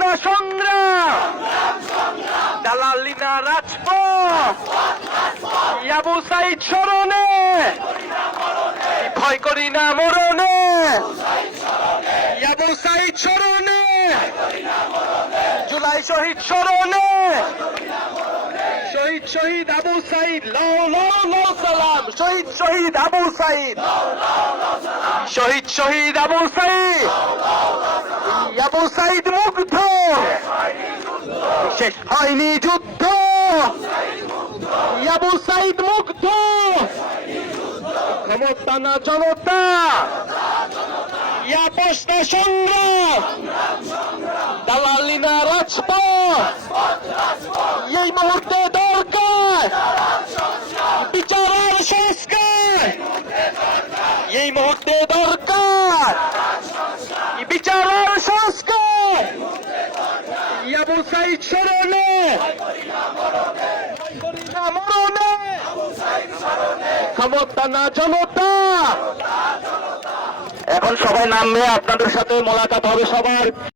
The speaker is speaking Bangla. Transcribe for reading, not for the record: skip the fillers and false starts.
না সংগ্রাম, দালালি না রাজপথ, আবু সাইদ স্মরণে ভয় করি না মরণে, আবু সাইদ স্মরণে, জুলাই শহীদ স্মরণে, শহীদ শহীদ আবু সাইদ লাও লাও লাও সালাম, শহীদ শহীদ আবু সাইদ, শহীদ শহীদ আবু সাইদ, আবু সাইদ মুগ্ধ, শেষ হয়নি যুদ্ধ, আবু সাইদ মুগ্ধ, ক্ষমতা না জনতা, আপোষ না সংগ্রাম, দালালি না রাজপথ, এই মুহূর্তে দরকার বিচার আর সংস্কার, এই মুহূর্তে দরকার বিচার আর সংস্কার, আবু সাইদ স্মরণে মরণে, ক্ষমতা না জনতা। এখন সবাই নামবে, আপনাদের সাথে মোলাকাত হবে সবার।